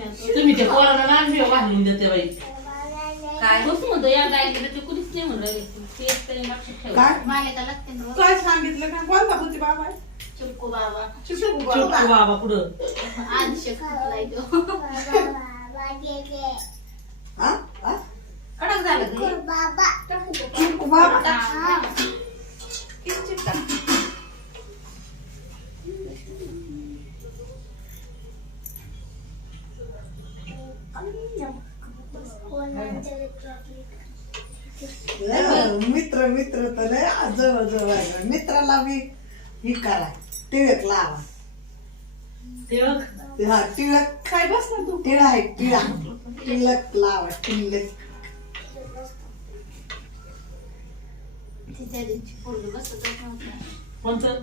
तुम्ही ते पोराला लहान बिव घालून देते बाई. काय? बस म्हणतो या गायला ते कुणीच नाही म्हणून राहिले. तेच तरी लक्षात ठेव. काय? मालिका लागते ना रोज. काय सांगितलं? का कोणता होती बाबा? चिपकू बाबा. चुप बाबा. पुढं. शिकलाय तो? हा? हा? कडक झालं का हे? चिंकू बाबा. हा. मित्र मित्र तर लय जवळ जवळ आहे. मित्राला बी ही करा. टिळक लावा ते हा टिळक. काय बसला तू? टिळ आहे टिळा टिळक. लावा टिळक पोरगी नव्हतं. कोणतं?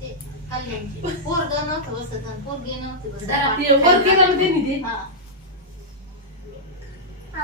ते कल्याणची. पोरगं नव्हतं बसत पोरगी नव्हती बसत. ते वर केलं ना त्यांनी ते हा. पहिल्यांदा.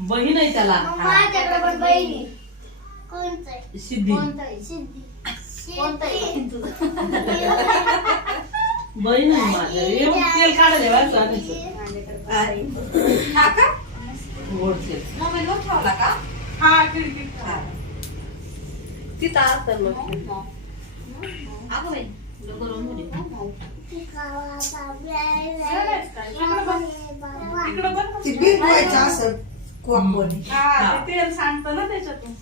बहीण आहे त्याला. बहीण आहे. माझ्या तेल काढायला बा चालायचं हा का? गोड तेल. मोबाईल वर ठेवला का? हा खिडकीत तिथं असतं मग अगं बाई. इकडं बघ. ती हा. तेल सांडतं ना त्याच्यातून